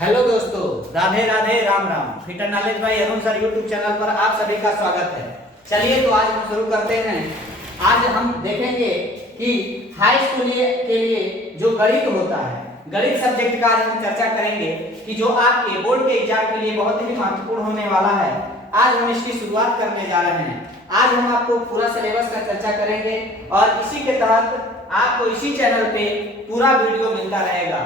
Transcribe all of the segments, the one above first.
Hello दोस्तों, Radhe Radhe, Ram Ram. Fitter knowledge by Arun sir YouTube channel पर आप सभी का स्वागत है। चलिए तो आज हम शुरू करते हैं। आज हम देखेंगे कि हाई स्कूल के लिए जो गणित होता है, गणित सब्जेक्ट का आज हम चर्चा करेंगे कि जो आपके बोर्ड के एग्जाम के लिए बहुत ही महत्वपूर्ण होने वाला है। आज हम इसकी शुरुआत करने जा रहे हैं। आज हम आपको पूरा सिलेबस का चर्चा करेंगे और इसी के तहत आपको इसी चैनल पे पूरा वीडियो मिलता रहेगा।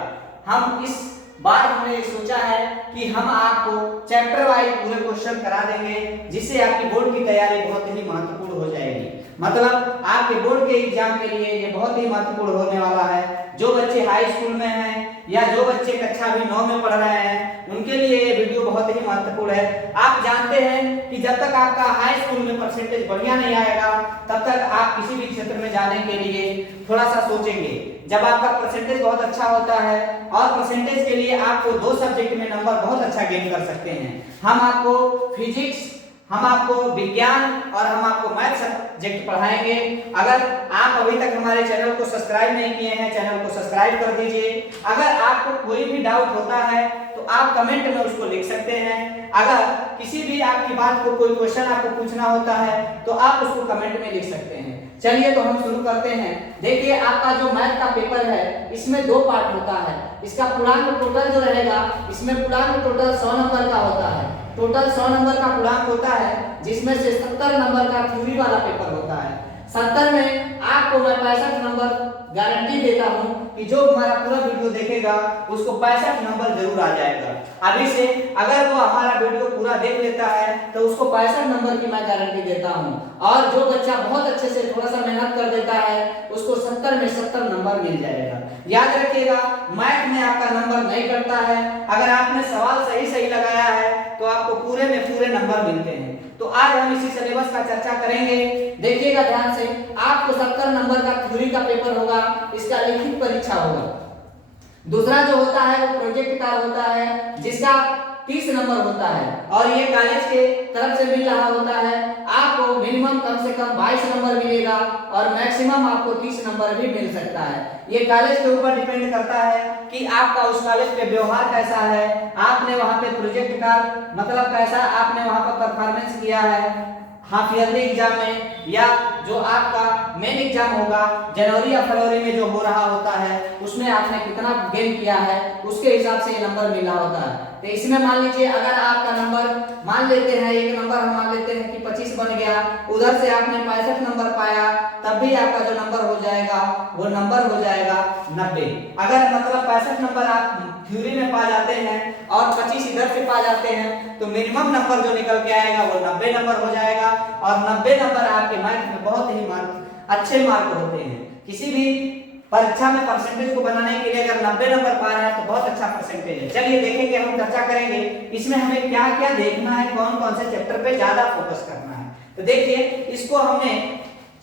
हम इस बार हमने सोचा है कि हम आपको चैप्टर वाइज पूरे क्वेश्चन करा देंगे, जिससे आपकी बोर्ड की तैयारी बहुत ही महत्वपूर्ण हो जाएगी। मतलब आपके बोर्ड के एग्जाम के लिए ये बहुत ही महत्वपूर्ण होने वाला है। जो बच्चे हाई स्कूल में हैं या जो बच्चे कक्षा अभी 9 में पढ़ रहे हैं, उनके लिए ये वीडियो बहुत ही महत्वपूर्ण है। आप जानते हैं कि जब तक आपका हाई स्कूल में परसेंटेज बढ़िया नहीं आएगा, तब तक आप किसी भी क्षेत्र में जाने के लिए थोड़ा सा सोचेंगे। जब आपका परसेंटेज बहुत अच्छा होता है और परसेंटेज के लिए आपको 2 सब्जेक्ट में नंबर बहुत अच्छा गेन कर सकते हैं। हम आपको फिजिक्स, हम आपको विज्ञान और हम आपको मैथ सब्जेक्ट पढ़ाएंगे। अगर आप अभी तक हमारे चैनल को सब्सक्राइब नहीं किए हैं, चैनल को सब्सक्राइब कर दीजिए। अगर आपको कोई भी डाउट होता है तो आप कमेंट में उसको लिख सकते हैं। अगर किसी भी आपकी बात को कोई क्वेश्चन आपको पूछना होता है तो आप उसको कमेंट में लिख सकते हैं। चलिए तो हम शुरू करते हैं। देखिए, आपका जो मैथ का पेपर है, इसमें 2 पार्ट होता है। इसका पूर्णांक टोटल जो रहेगा, इसमें पूर्णांक टोटल 100 नंबर का होता है। टोटल 100 नंबर का पूर्णांक होता है, जिसमें से 70 नंबर का थ्योरी वाला पेपर होता है। 70 में आपको मैं 65 नंबर गारंटी देता हूं कि जो हमारा पूरा वीडियो देखेगा उसको 65 नंबर जरूर आ जाएगा। अभी से अगर वो हमारा वीडियो पूरा देख लेता है तो उसको 65 नंबर की मैं गारंटी देता हूं। और जो बच्चा बहुत अच्छे से थोड़ा सा मेहनत कर देता है, उसको 70 में 70 नंबर मिल जाएगा। याद रखिएगा, मैथ में आपका नंबर नहीं कटता है। अगर आपने सवाल सही लगाया है तो आपको पूरे में पूरे नंबर मिलते हैं। तो आज हम इसी सिलेबस का चर्चा करेंगे। देखिएगा ध्यान से, आपको 70 नंबर का थ्योरी का पेपर होगा, इसका लिखित परीक्षा होगा। दूसरा जो होता है वो प्रोजेक्ट का होता है, जिसका 30 नंबर होता है और ये कॉलेज के तरफ से मिल रहा होता है। आपको मिनिमम कम से कम 22 नंबर मिलेगा और मैक्सिमम आपको 30 नंबर भी मिल सकता है। ये कॉलेज के ऊपर डिपेंड करता है कि आपका उस कॉलेज पे व्यवहार कैसा है, आपने वहां पे प्रोजेक्ट का मतलब कैसा आपने वहां पर परफॉर्मेंस किया है हाफ ईयरली एग्जाम में, या जो आपका मेन एग्जाम होगा जनवरी या फरवरी में जो हो रहा होता है, उसमें आपने कितना गेन किया है, उसके हिसाब से ये नंबर मिला होता है। तो इसमें मान लीजिए अगर आपका नंबर मान लेते हैं, एक नंबर हम मान लेते हैं कि 25 बन गया, उधर से आपने 65 नंबर पाया, तब भी आपका जो नंबर हो जाएगा वो नंबर हो जाएगा 90। अगर मतलब 65 नंबर आप थ्योरी में पा जाते हैं और 25 इधर से पा जाते हैं, तो मिनिमम नंबर जो निकल के आएगा वो 90 नंबर हो जाएगा। और 90 नंबर आपके मैथ में बहुत ही अच्छे मार्क होते हैं। किसी भी परीक्षा में परसेंटेज को बनाने के लिए अगर 90 नंबर पा रहे हैं तो बहुत अच्छा परसेंटेज है। चलिए देखेंगे, हम चर्चा करेंगे इसमें हमें क्या क्या देखना है, कौन कौन से चैप्टर पे ज्यादा फोकस करना है। तो देखिए, इसको हमने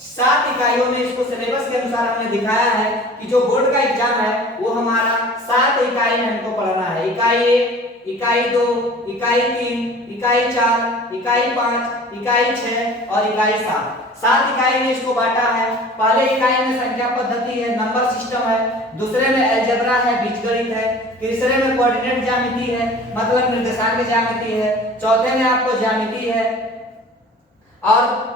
7 इकाइयों में इसको सिलेबस के अनुसार हमने दिखाया है कि जो बोर्ड का एग्जाम है वो हमारा 7 इकाई में हमको पढ़ना है। इकाई 1, इकाई 2, इकाई 3, इकाई 4, इकाई 5, इकाई 6 और इकाई 7। 7 इकाई में इसको बांटा है। पहले इकाई में संख्या पद्धति है, नंबर सिस्टम है। दूसरे में अलजेब्रा है, बीजगणित है। तीसरे में कोऑर्डिनेट ज्यामिति है, मतलब निर्देशांक ज्यामिति है। चौथे में आपको ज्यामिति है और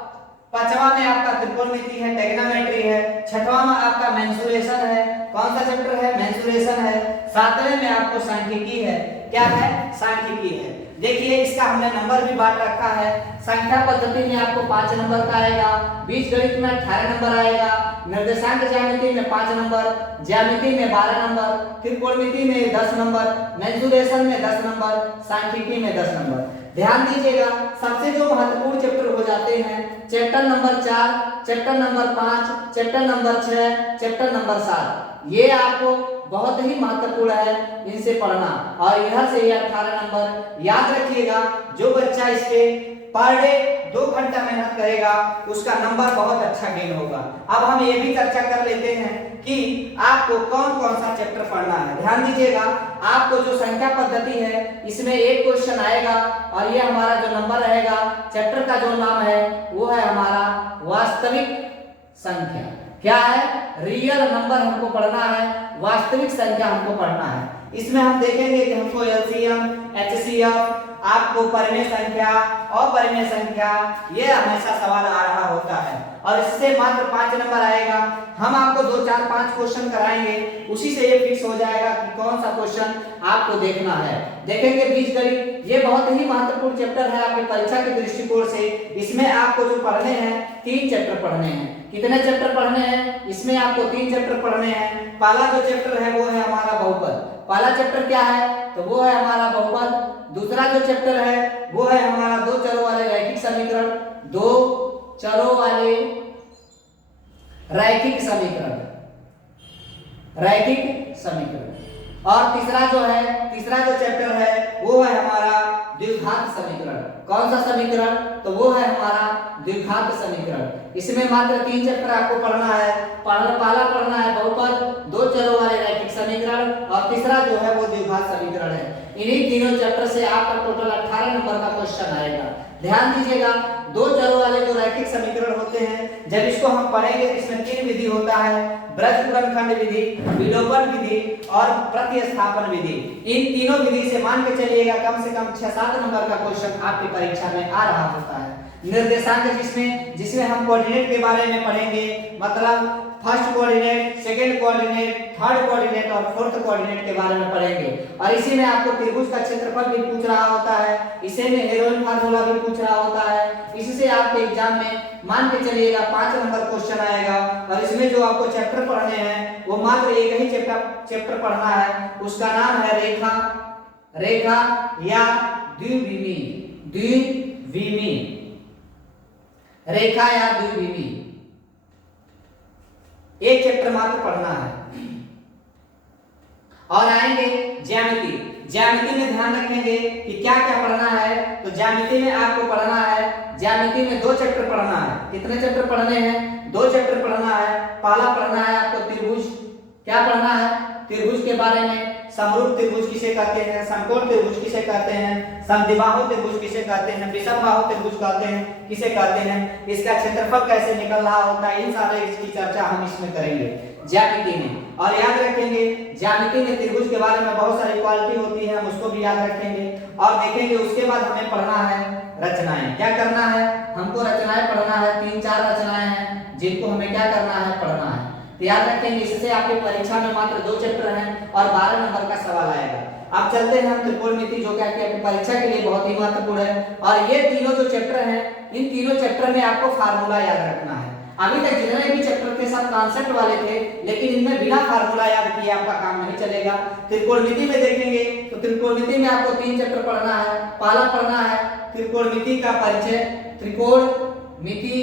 5वां में आपका त्रिकोणमिति है, ट्रिग्नोमेट्री है। 6वां में आपका मेंसुरेशन है। कौन सा चैप्टर है? मेंसुरेशन है। 7वें में आपको सांख्यिकी है। क्या है? सांख्यिकी है। देखिए, इसका हमने नंबर भी बांट रखा है। संख्या पद्धति में आपको 5 नंबर का आएगा, बीजगणित में 18 नंबर आएगा, निर्देशांक ज्यामिति में 5 नंबर, ज्यामिति में 12 नंबर, त्रिकोणमिति में 10 नंबर, मेंसुरेशन में 10 नंबर, सांख्यिकी में 10 नंबर। ध्यान दीजिएगा, सबसे जो महत्वपूर्ण चैप्टर हो जाते हैं, chapter number 4, chapter number 5, chapter number 6, chapter number 7, ये आपको बहुत ही महत्वपूर्ण है इनसे पढ़ना। और इधर से ये 18 नंबर याद रखिएगा। जो बच्चा इसके पर डे 2 घंटा मेहनत करेगा उसका नंबर बहुत अच्छा गेन होगा। अब हम ये भी चर्चा कर लेते हैं कि आपको कौन कौन सा चैप्टर पढ़ना है। ध्यान दीजिएगा, आपको जो संख्या पद्धति है इसमें एक क्वेश्चन आएगा और ये हमारा जो नंबर रहेगा, चैप्टर का जो नाम है वो है हमारा वास्तविक संख्या। क्या है? रियल नंबर हमको पढ़ना है, वास्तविक संख्या हमको पढ़ना है। इसमें हम देखेंगे कि हमको एलसीएम, एचसीएफ, आपको परिमेय संख्या, अपरिमेय संख्या, ये हमेशा सवाल आ रहा होता है और इससे मात्र 5 नंबर आएगा। हम आपको 2, 4, 5 क्वेश्चन कराएंगे, उसी से ये फिक्स हो जाएगा कि कौन सा क्वेश्चन आपको देखना है। देखेंगे बीजगणित, ये बहुत ही महत्वपूर्ण चैप्टर है आपकी परीक्षा के दृष्टिकोण से। इसमें आपको जो पढ़ने हैं 3 चैप्टर पढ़ने हैं। कितने चैप्टर पढ़ने हैं? इसमें आपको 3 चैप्टर पढ़ने हैं। पहला जो चैप्टर है वो है हमारा बहुपद। पहला चैप्टर क्या है? तो वो है हमारा बहुपद। दूसरा जो चैप्टर है वो है हमारा 2 चरों वाले रैखिक समीकरण, 2 चरों वाले रैखिक समीकरण, रैखिक समीकरण। और तीसरा जो चैप्टर है वो है हमारा द्विघात समीकरण। कौन सा समीकरण? तो वो है हमारा द्विघात समीकरण। इसमें मात्र 3 चैप्टर आपको पढ़ना है। पहला पढ़ना है बहुपद, 2 चरों वाले रैखिक समीकरण और तीसरा जो है वो द्विघात समीकरण है। इन्हीं तीनों चैप्टर से आपका टोटल 18 नंबर का क्वेश्चन आएगा। ध्यान दीजिएगा, 2 चरों वाले जो रैखिक समीकरण होते हैं, जब इसको हम पढ़ेंगे तो इसमें 3 विधि होता है, ब्रज गुणनखंड विधि, विलोपन विधि और प्रतिस्थापन विधि। इन तीनों विधि से मान के चलिएगा कम से कम 6-7 नंबर का क्वेश्चन आपकी परीक्षा में आ रहा होता है। निर्देशांक जिसमें हम कोऑर्डिनेट के बारे में पढ़ेंगे, मतलब first coordinate, second coordinate, third coordinate और फोर्थ कोऑर्डिनेट के बारे में पढ़ेंगे। और इसी में आपको त्रिभुज का क्षेत्रफल भी पूछ रहा होता है, इसी में हेरोइन फार्मूला भी पूछ रहा होता है। इससे आपके एग्जाम में मान के चलिएगा 5 नंबर क्वेश्चन आएगा। और इसमें जो आपको चैप्टर पढ़ने हैं वो मात्र एक ही चैप्टर पढ़ना है, उसका नाम है रेखा या द्विविमी। रेखा या द्विविमी, एक चैप्टर मात्र पढ़ना है। और आएंगे ज्यामिति में ध्यान रखेंगे कि क्या क्या पढ़ना है। तो ज्यामिति में आपको पढ़ना है, ज्यामिति में 2 चैप्टर पढ़ना है। कितने चैप्टर पढ़ने हैं? 2 चैप्टर पढ़ना है। पहला पढ़ना है आपको त्रिभुज। क्या पढ़ना है? त्रिभुज के बारे में। समरूप त्रिभुज किसे कहते हैं, समकोण त्रिभुज किसे कहते हैं, समद्विबाहु त्रिभुज किसे कहते हैं, विषमबाहु त्रिभुज कहते हैं किसे कहते हैं, इसका क्षेत्रफल कैसे निकल रहा होता है, इन सारे इसकी चर्चा हम इसमें करेंगे ज्यामिति में। और याद रखेंगे ज्यामिति में त्रिभुज के बारे में बहुत सारी क्वालिटी होती है, हम उसको भी याद रखेंगे और देखेंगे। उसके बाद हमें पढ़ना है रचनाएं। क्या करना है? हमको रचनाएं पढ़ना है। 3-4 रचनाएं हैं जिनको हमें क्या करना है? पढ़ना है। तो याद रखेंगे, इससे आपकी परीक्षा में मात्र 2 चैप्टर हैं और 12 नंबर का सवाल आएगा। अब चलते हैं हम त्रिकोणमिति, जो क्या आपकी परीक्षा के लिए बहुत ही महत्वपूर्ण है। और ये तीनों जो चैप्टर हैं, इन तीनों चैप्टर में आपको फार्मूला याद रखना है। अभी तक जितने भी चैप्टर थे सब कॉन्सेप्ट वाले थे, लेकिन इनमें बिना फार्मूला याद किए आपका काम नहीं चलेगा। त्रिकोणमिति में देखेंगे तो त्रिकोणमिति में आपको 3 चैप्टर पढ़ना है। पहला पढ़ना है त्रिकोणमिति का परिचय। त्रिकोणमिति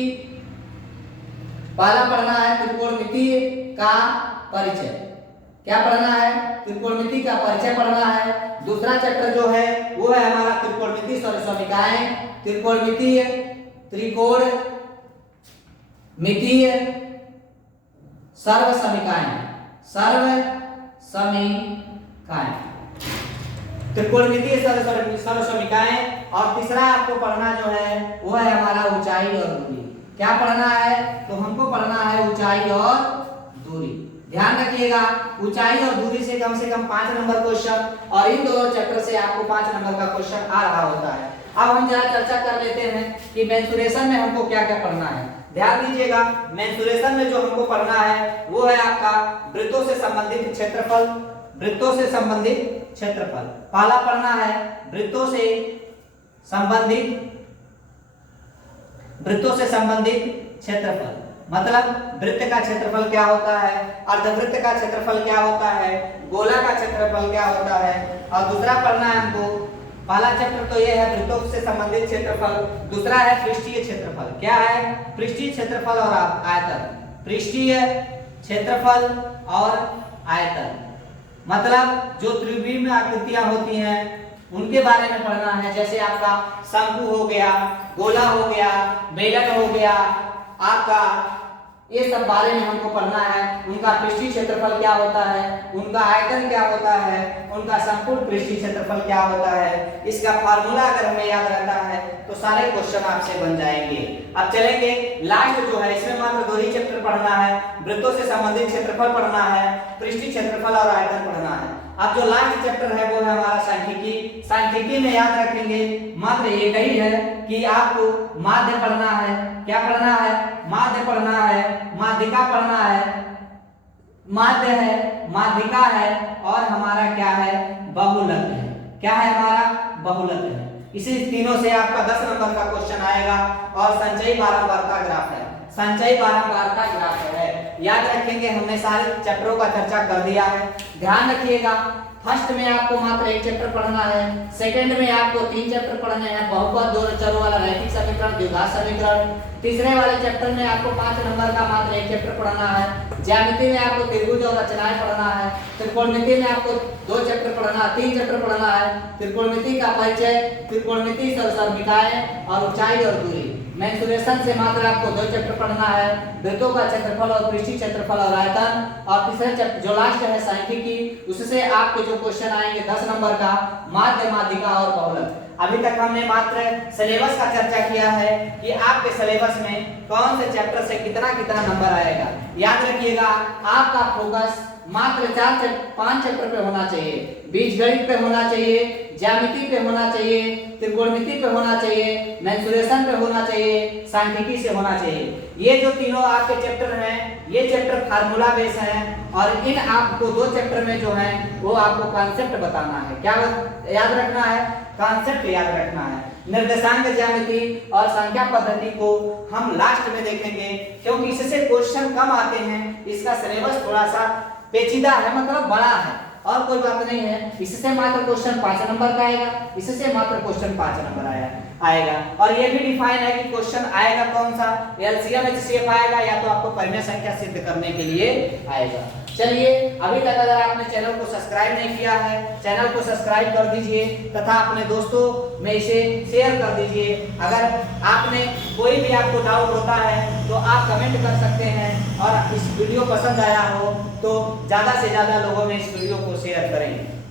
पहला पढ़ना है त्रिकोणमिति का परिचय। क्या पढ़ना है? त्रिकोणमिति का परिचय पढ़ना है। दूसरा चैप्टर जो है वो है हमारा त्रिकोणमिति सर्वसमीकाएं। त्रिकोणमितीय सर्वसमीकाएं। त्रिकोणमितीय सर्वसमीकाएं। और तीसरा आपको पढ़ना जो है वो है हमारा ऊंचाई और दूरी। क्या पढ़ना है? तो हमको पढ़ना है ऊंचाई और दूरी। ध्यान रखिएगा, ऊंचाई और दूरी से कम 5 नंबर क्वेश्चन और इन दोनों चैप्टर से आपको 5 नंबर का क्वेश्चन आ रहा होता है। अब हम जरा चर्चा कर लेते हैं कि मेंसुरेशन में हमको क्या क्या पढ़ना है। ध्यान दीजिएगा, मेंसुरेशन में जो हमको पढ़ना है वो है आपका वृत्तों से संबंधित क्षेत्रफल। वृत्तों से संबंधित क्षेत्रफल पहला पढ़ना है। वृत्तों से संबंधित क्षेत्रफल, मतलब वृत्त का क्षेत्रफल क्या होता है, अर्धवृत्त का क्षेत्रफल क्या होता है, गोला का क्षेत्रफल क्या होता है। और दूसरा पढ़ना है हमको, पहला चैप्टर तो ये है वृत्तों से संबंधित क्षेत्रफल, दूसरा है पृष्ठीय क्षेत्रफल। क्या है? पृष्ठीय क्षेत्रफल और आयतन। पृष्ठीय क्षेत्रफल और आयतन, मतलब जो त्रिविमीय आकृतियां होती हैं उनके बारे में पढ़ना है। जैसे आपका शंकु हो गया, गोला हो गया, बेलन हो गया, आपका ये सब बारे में हमको पढ़ना है। उनका पृष्ठीय क्षेत्रफल क्या होता है, उनका आयतन क्या होता है, उनका संपूर्ण पृष्ठीय क्षेत्रफल क्या होता है। इसका फार्मूला अगर हमें याद रहता है तो सारे क्वेश्चन आपसे बन जाएंगे। अब चलेंगे लास्ट जो है, इसमें मात्र 2 ही चैप्टर पढ़ना है। वृत्तों से संबंधित क्षेत्रफल पढ़ना है, पृष्ठीय क्षेत्रफल और आयतन पढ़ना है। अब जो लास्ट चैप्टर है वो है हमारा सांख्यिकी। सांख्यिकी में याद रखेंगे मात्र एक ही है कि आपको माध्य पढ़ना है। क्या पढ़ना है? माध्य पढ़ना है, माध्यिका पढ़ना है, माध्य है, माध्यिका है और हमारा क्या है? बहुलक है। क्या है हमारा? बहुलक है। इसी तीनों से आपका 10 नंबर का क्वेश्चन आएगा। और संचयी बारंबारता ग्राफ है, संचयी बारंबारता ग्राफ है। याद रखेंगे हमने सारे चैप्टरों का चर्चा कर दिया है। ध्यान रखिएगा, फर्स्ट में आपको मात्र एक चैप्टर पढ़ना है, सेकंड में आपको 3 चैप्टर पढ़ने हैं, बहुपद, दो चरों वाला रैखिक समीकरण, द्विघात समीकरण। तीसरे वाले चैप्टर में आपको 5 नंबर का मात्र एक चैप्टर पढ़ना है। ज्यामिति में आपको त्रिभुज और रचनाएं पढ़ना है। त्रिकोणमिति में आपको 2 चैप्टर पढ़ना, 3 चैप्टर पढ़ना है। त्रिकोणमिति का परिचय, त्रिकोणमिति सर्वसर्मिकाएं और ऊंचाई और दूरी। मेंसुरेशन से मात्र आपको 2 चैप्टर पढ़ना है, वृत्तों का क्षेत्रफल और पृष्ठीय क्षेत्रफल और आयतन। और तीसरे चैप्टर जो लास्ट है सांख्यिकी, उससे आपके जो क्वेश्चन आएंगे 10 नंबर का, माध्य, माध्यिका और बहुलक। अभी तक हमने मात्र सिलेबस का चर्चा किया है कि आपके सिलेबस में कौन से चैप्टर से कितना कितना नंबर आएगा। याद रखिएगा, आपका फोकस मात्र 5 चैप्टर पे होना चाहिए। बीजगणित पे होना चाहिए, ज्यामिति पे होना चाहिए, त्रिकोणमिति पे होना चाहिए, मेंसुरेशन पे होना चाहिए, सांख्यिकी से होना चाहिए। ये जो तीनों आपके चैप्टर हैं, ये चैप्टर फार्मूला बेस हैं और इन आपको 2 चैप्टर में जो है वो आपको कॉन्सेप्ट बताना है। क्या याद रखना है? कॉन्सेप्ट याद रखना है। निर्देशांक ज्यामिति और संख्या पद्धति को हम लास्ट में देखेंगे, क्योंकि इससे क्वेश्चन कम आते हैं। इसका सिलेबस थोड़ा सा पेचीदा है, मतलब बड़ा है, और कोई बात नहीं है। इससे मात्र क्वेश्चन 5 नंबर का आएगा, इससे मात्र क्वेश्चन 5 नंबर आएगा। और ये भी डिफाइन है कि क्वेश्चन आएगा कौन सा, एलसीएम एचसीएफ आएगा या तो आपको परिमेय संख्या सिद्ध करने के लिए आएगा। चलिए, अभी तक अगर आपने चैनल को सब्सक्राइब नहीं किया है, चैनल को सब्सक्राइब कर दीजिए तथा अपने दोस्तों में इसे शेयर कर दीजिए। अगर आपने कोई भी आपको डाउट होता है तो आप कमेंट कर सकते हैं, और इस वीडियो पसंद आया हो तो ज्यादा से ज्यादा लोगों में इस वीडियो को शेयर करें।